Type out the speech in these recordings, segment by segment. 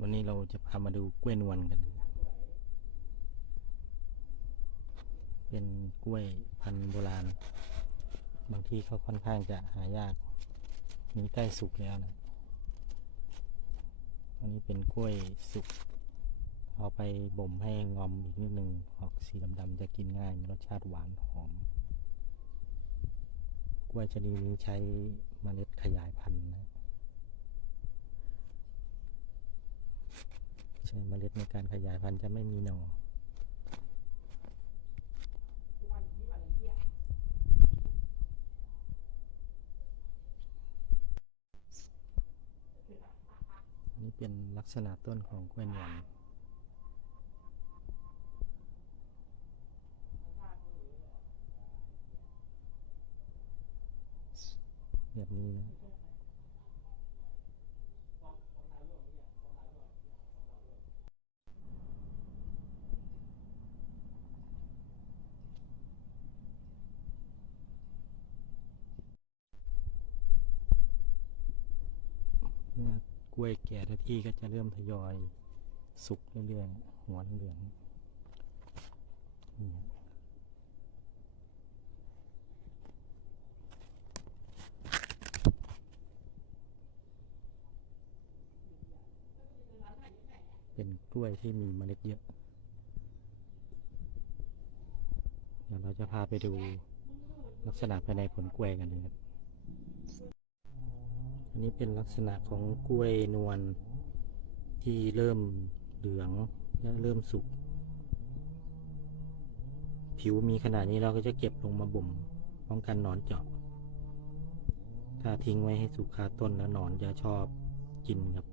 วันนี้เราจะพามาดูกล้วยนวลกัน เป็นกล้วยพันธุ์โบราณ บางที่เขาค่อนข้างจะหายาก นี้ใกล้สุกแล้วนะอันนี้เป็นกล้วยสุก เอาไปบ่มให้งอมอีกนิดหนึ่งออกสีดำๆจะกินง่าย มีรสชาติหวานหอม กล้วยชนิดนี้ใช้เมล็ดขยายพันธุ์นะ ใช้ เมล็ดในการขยายพันธุ์จะไม่มีหน่อนี่เป็นลักษณะต้นของกล้วยนวลแบบนี้นะ เมื่อ กล้วยแก่ทันที่ก็จะเริ่มทยอย สุกเรื่อยๆ หัวเหลืองนี่เป็นกล้วยที่มีเมล็ดเยอะ เดี๋ยวเราจะพาไปดูลักษณะภายในผลกล้วยกันนะครับ นี้เป็นลักษณะของกล้วยนวลที่เริ่มเหลืองและเริ่มสุก ผิวมีขนาดนี้เราก็จะเก็บลงมาบ่มป้องกันหนอนเจาะ ถ้าทิ้งไว้ให้สุกคาต้นแล้วหนอนจะชอบกินครับ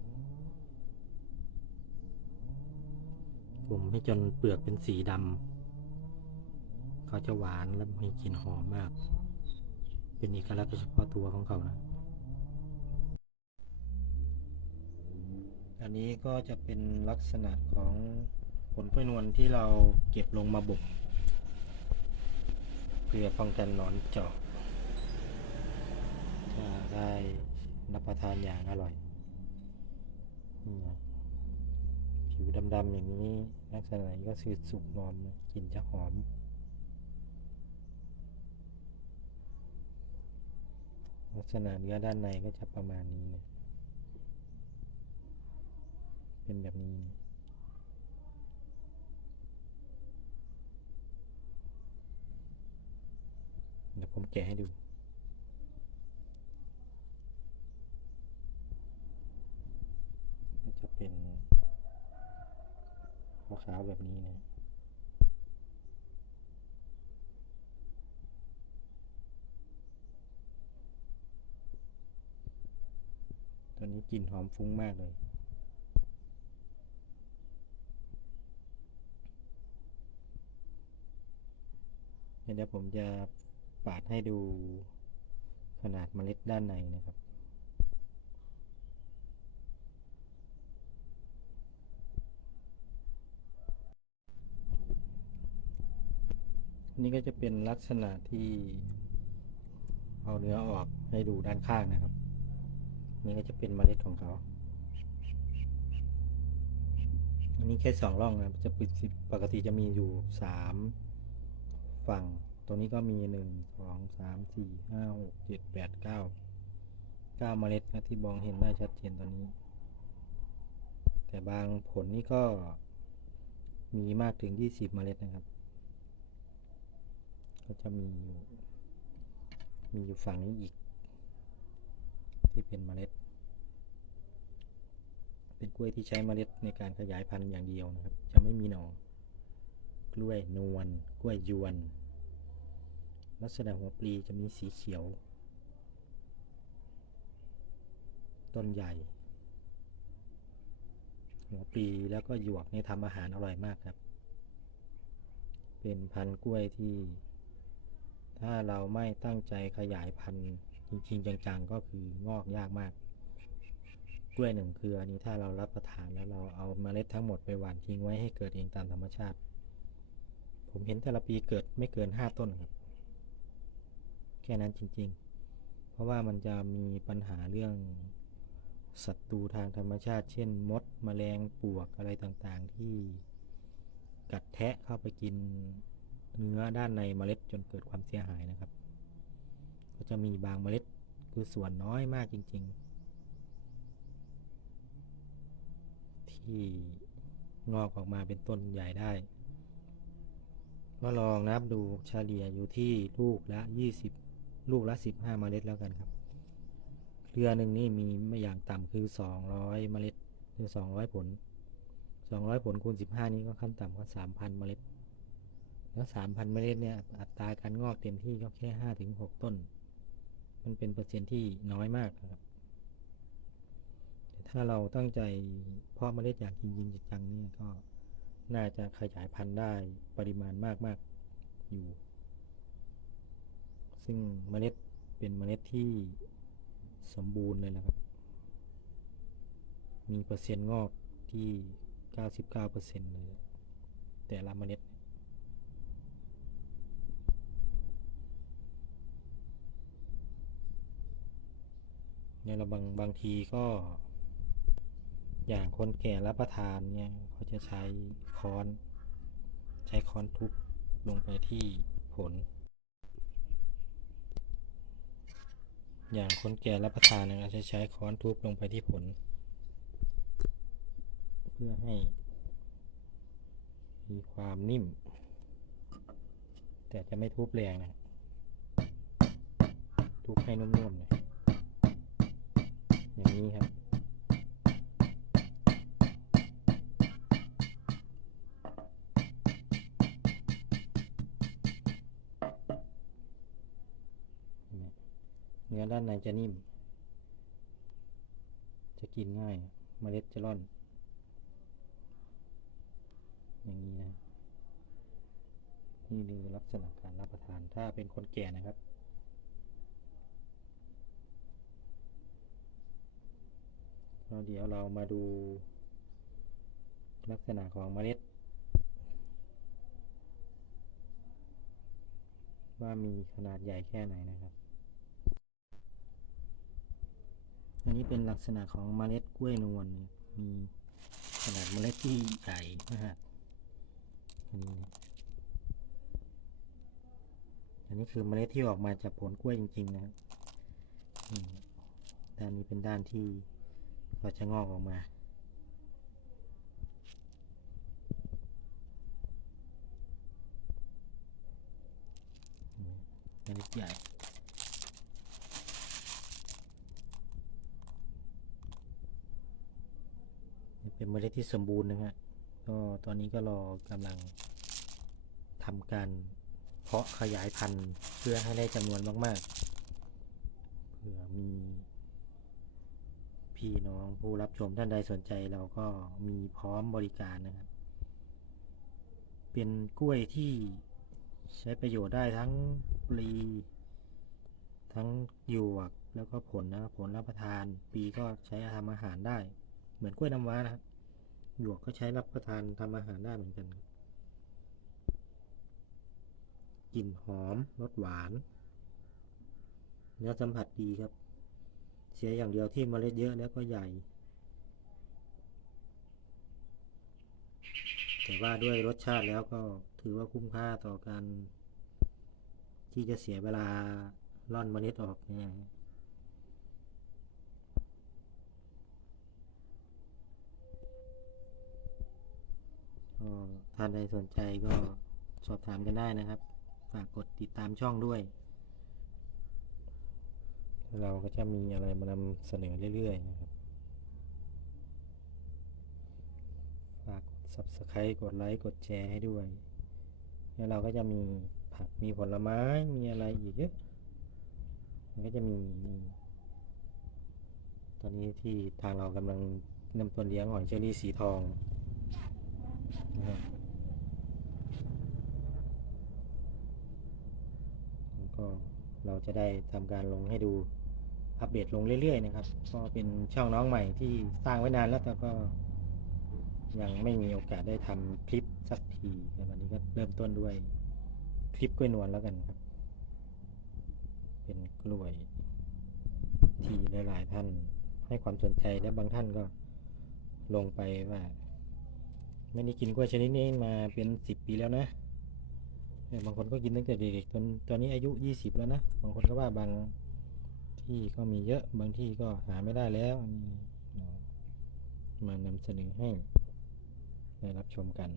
บ่มให้จนเปลือกเป็นสีดำเขาจะหวานและมีกลิ่นหอมมาก เป็นเอกลักษณ์เฉพาะตัวของเขานะ อันนี้ก็จะเป็นลักษณะของผลกล้วยนวลที่เราเก็บลงมาบ่มเพื่อป้องกันหนอนเจาะจะได้รับประทานอย่างอร่อยผิวดำๆอย่างนี้ลักษณะนี้ก็คือสุกงอมนกลิ่นจะหอมลักษณะเนื้อด้านในก็จะประมาณนี้นะ เป็นแบบนี้เดี๋ยวผมแกะให้ดูก็จะเป็นขาวๆแบบนี้นะตัวนี้กลิ่นหอมฟุ้งมากเลย เดี๋ยวผมจะปาดให้ดูขนาดเมล็ดด้านในนะครับนนี้ก็จะเป็นลักษณะที่เอาเนื้อออกให้ดูด้านข้างนะครับ นี่ก็จะเป็นเมล็ดของเขา อันนี้แค่สองร่องนะจะปิดปกติจะมีอยู่สาม ฝั่ง ตัวนี้ก็มีหนึ่งสองสามสี่ห้าหกเจ็ดแปดเก้าเก้าเมล็ดนะที่มองเห็นได้ชัดเจนตอนนี้ แต่บางผลนี่ก็มีมากถึงยี่สิบเมล็ดนะครับ ก็จะมีอยู่ มีอยู่ฝั่งนี้อีก ที่เป็นเมล็ด เป็นกล้วยที่ใช้เมล็ดในการขยายพันธุ์อย่างเดียวนะครับ จะไม่มีหน่อ กล้วยนวลกล้วยยวน ลักษณะหัวปลีจะมีสีเขียว ต้นใหญ่ หัวปลีแล้วก็หยวกนี่ทำอาหารอร่อยมากครับ เป็นพันธุ์กล้วยที่ ถ้าเราไม่ตั้งใจขยายพันธุ์จริงๆจังๆก็คืองอกยากมาก กล้วยหนึ่งเครือนี้ถ้าเรารับประทานแล้วเราเอาเมล็ดทั้งหมดไปหว่านทิ้งไว้ให้เกิดเองตามธรรมชาติ ผมเห็นแต่ละปีเกิดไม่เกินห้าต้นครับ แค่นั้นจริง ๆ เพราะว่ามันจะมีปัญหาเรื่องศัตรูทางธรรมชาติ เช่น มดแมลงปวกอะไรต่างๆ ที่กัดแทะเข้าไปกินเนื้อด้านในเมล็ดจนเกิดความเสียหายนะครับ ก็จะมีบางเมล็ดคือส่วนน้อยมากจริง ๆ ที่งอกออกมาเป็นต้นใหญ่ได้ ก็ลองนับดูเฉลี่ยอยู่ที่ลูกละ 20 ลูกละ 15 เมล็ดแล้วกันครับ เครือหนึ่งนี่มีไม่อย่างต่ำคือ 200 เมล็ดคือ 200 ผล 200 ผลคูณ 15 นี้ก็ขั้นต่ำก็ 3,000 เมล็ด แล้ว 3,000 เมล็ดเนี่ยอัตราการงอกเต็มที่ก็แค่ 5-6 ต้น มันเป็นเปอร์เซ็นต์ที่น้อยมากครับแต่ถ้าเราตั้งใจเพาะเมล็ดอย่างจริงจังๆเนี่ยก็ น่าจะขยายพันธุ์ได้ปริมาณมาก ๆ อยู่ ซึ่งเมล็ดเป็นเมล็ดที่สมบูรณ์เลยนะครับ มีเปอร์เซ็นต์งอกที่ 99%เลยแต่ละเมล็ดเนี่ยเราบางบางทีก็ อย่างคนแก่รับประทานเนี่ยเขาจะใช้ค้อน ใช้ค้อนทุบลงไปที่ผล อย่างคนแก่รับประทานเนี่ยจะใช้ค้อนทุบลงไปที่ผล เพื่อให้ มีความนิ่ม แต่จะไม่ทุบแรงนะทุบให้นุ่มๆหน่อยอย่างนี้ครับ เนื้อด้านในจะนิ่ม จะกินง่ายเมล็ดจะร่อน อย่างนี้นะ นี่คือลักษณะการรับประทานถ้าเป็นคนแก่นะครับก็เดี๋ยวเรามาดูลักษณะของเมล็ด ว่ามีขนาดใหญ่แค่ไหนนะครับ อั นนี้เป็นลักษณะของเมล็ดกล้วยนวลมีขนาดเมล็ดที่ใหญ่มากอันนี้นะอันนี้คือเมล็ดที่ออกมาจากผลกล้วยจริง ๆ นะครับด้านนี้เป็นด้านที่ก็จะงอกออกมาเมล็ดใหญ่ เป็นเมล็ดที่สมบูรณ์นะฮะก็ตอนนี้ก็รอกำลังทำการเพาะขยายพันธุ์เพื่อให้ได้จำนวนมาก ๆ เผื่อมีพี่น้องผู้รับชมท่านใดสนใจเราก็มีพร้อมบริการนะครับ เป็นกล้วยที่ใช้ประโยชน์ได้ทั้งปลี ทั้งหยวกแล้วก็ผลนะครับผลรับประทาน ปีก็ใช้ทำอาหารได้ เหมือนกล้วยน้ำว้านะครับ หยวกก็ใช้รับประทานทำอาหารได้เหมือนกันกลิ่นหอมรสหวานเนื้อสัมผัสดีครับ เสียอย่างเดียวที่เมล็ดเยอะแล้วก็ใหญ่ แต่ว่าด้วยรสชาติแล้วก็ถือว่าคุ้มค่าต่อการที่จะเสียเวลาร่อนเมล็ดออกเนี่ย ท่านใดสนใจก็สอบถามกันได้นะครับ ฝากกดติดตามช่องด้วย เราก็จะมีอะไรมานำเสนอเรื่อยๆนะครับ ฝากกด Subscribe กดไลค์กดแชร์ให้ด้วยแล้วเราก็จะมีผักมีผลไม้มีอะไรอีกเยอะมันก็จะมีนี่ตอนนี้ที่ทางเรากำลังเริ่มต้นเลี้ยงหอยเชอรี่สีทอง นะครับแล้วก็เราจะได้ทำการลงให้ดูอัปเดตลงเรื่อยๆนะครับ ก็เป็นช่องน้องใหม่ที่สร้างไว้นานแล้วแต่ก็ยังไม่มีโอกาสได้ทำคลิปสักทีแต่วันนี้ก็เริ่มต้นด้วยคลิปกล้วยนวลแล้วกันครับ เป็นกล้วยที่หลายๆท่านให้ความสนใจและบางท่านก็ลงไปว่า ไม่ได้กินกล้วยชนิดนี้มาเป็นสิบปีแล้วนะบางคนก็กินตั้งแต่เด็กๆจนตอนนี้อายุยี่สิบแล้วนะ บางคนก็ว่าบางที่ก็มีเยอะ บางที่ก็หาไม่ได้แล้วมานำเสนอให้ได้รับชมกัน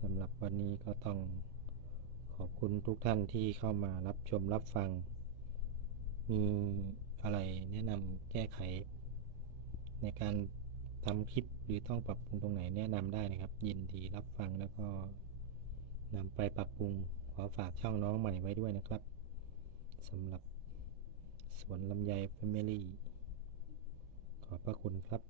สำหรับวันนี้ก็ต้องขอบคุณทุกท่านที่เข้ามารับชมรับฟัง มีอะไรแนะนำแก้ไขในการ ทำคลิปหรือต้องปรับปรุงตรงไหนแนะนำได้นะครับ ยินดีรับฟังแล้วก็นำไปปรับปรุงขอฝากช่องน้องใหม่ไว้ด้วยนะครับสำหรับสวนลำไยแฟมิลี่ขอบพระคุณครับ